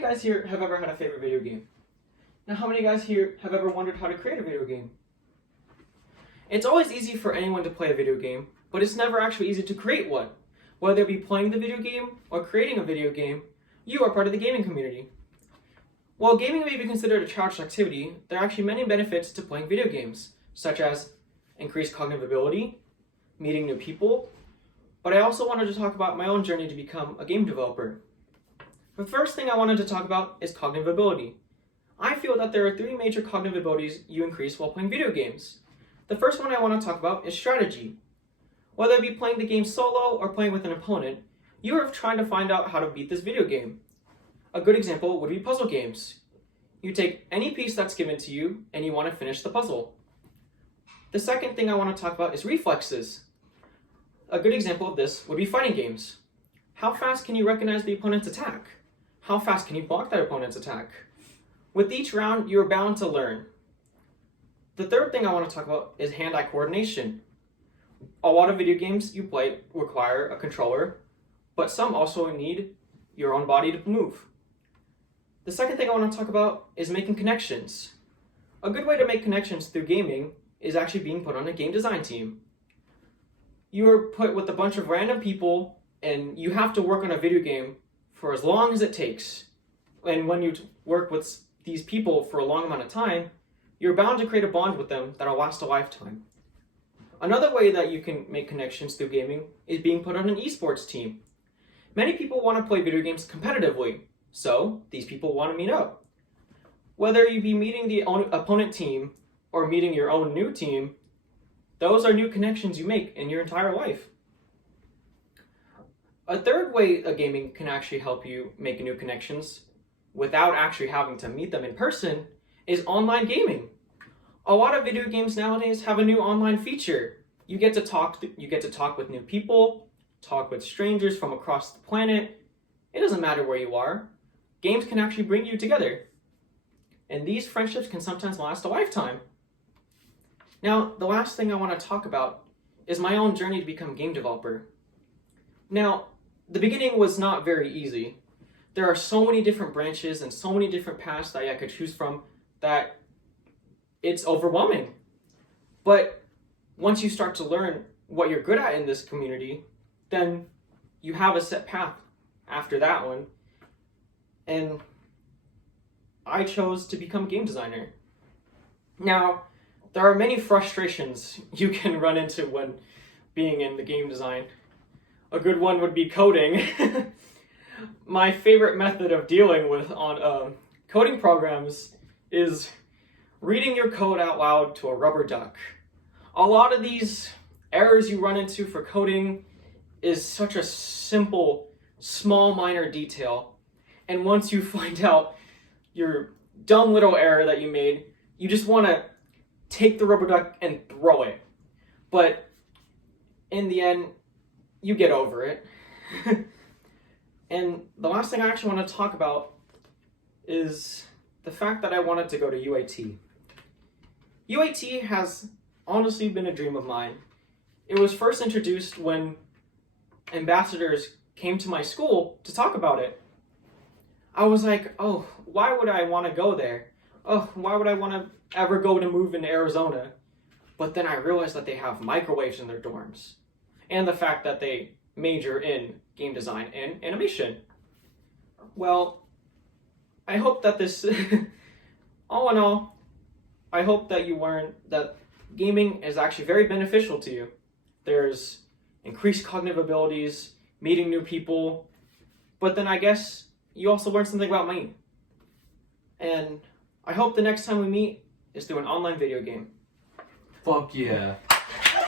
many guys here have ever had a favorite video game? Now, how many guys here have ever wondered how to create a video game? It's always easy for anyone to play a video game, but it's never actually easy to create one. Whether it be playing the video game or creating a video game, you are part of the gaming community. While gaming may be considered a childish activity, there are actually many benefits to playing video games, such as increased cognitive ability, meeting new people, but I also wanted to talk about my own journey to become a game developer. The first thing I wanted to talk about is cognitive ability. I feel that there are 3 major cognitive abilities you increase while playing video games. The first one I want to talk about is strategy. Whether it be playing the game solo or playing with an opponent, you are trying to find out how to beat this video game. A good example would be puzzle games. You take any piece that's given to you and you want to finish the puzzle. The second thing I want to talk about is reflexes. A good example of this would be fighting games. How fast can you recognize the opponent's attack? How fast can you block that opponent's attack? With each round, you're bound to learn. The third thing I want to talk about is hand-eye coordination. A lot of video games you play require a controller, but some also need your own body to move. The second thing I want to talk about is making connections. A good way to make connections through gaming is actually being put on a game design team. You are put with a bunch of random people and you have to work on a video game for as long as it takes. And when you work with these people for a long amount of time, you're bound to create a bond with them that'll last a lifetime. Another way that you can make connections through gaming is being put on an esports team. Many people want to play video games competitively, so these people want to meet up. Whether you be meeting the opponent team or meeting your own new team, those are new connections you make in your entire life. A third way a gaming can actually help you make new connections without actually having to meet them in person is online gaming. A lot of video games nowadays have a new online feature. You get to talk with new people, talk with strangers from across the planet. It doesn't matter where you are. Games can actually bring you together. And these friendships can sometimes last a lifetime. Now, the last thing I want to talk about is my own journey to become a game developer. Now, the beginning was not very easy. There are so many different branches and so many different paths that I could choose from that it's overwhelming. But once you start to learn what you're good at in this community, then you have a set path after that one. And I chose to become a game designer. Now, there are many frustrations you can run into when being in the game design. A good one would be coding. My favorite method of dealing with on coding programs is reading your code out loud to a rubber duck. A lot of these errors you run into for coding is such a simple, small, minor detail. And once you find out your dumb little error that you made, you just want to take the rubber duck and throw it. But in the end, you get over it. And the last thing I actually want to talk about is the fact that I wanted to go to UAT. UAT has honestly been a dream of mine. It was first introduced when ambassadors came to my school to talk about it. I was like, oh, why would I want to go there? Oh, why would I want to ever go to move in Arizona? But then I realized that they have microwaves in their dorms. And the fact that they major in game design and animation. Well, I hope that this, all in all, I hope that you learn that gaming is actually very beneficial to you. There's increased cognitive abilities, meeting new people, but then I guess you also learn something about me. And I hope the next time we meet is through an online video game. Fuck yeah.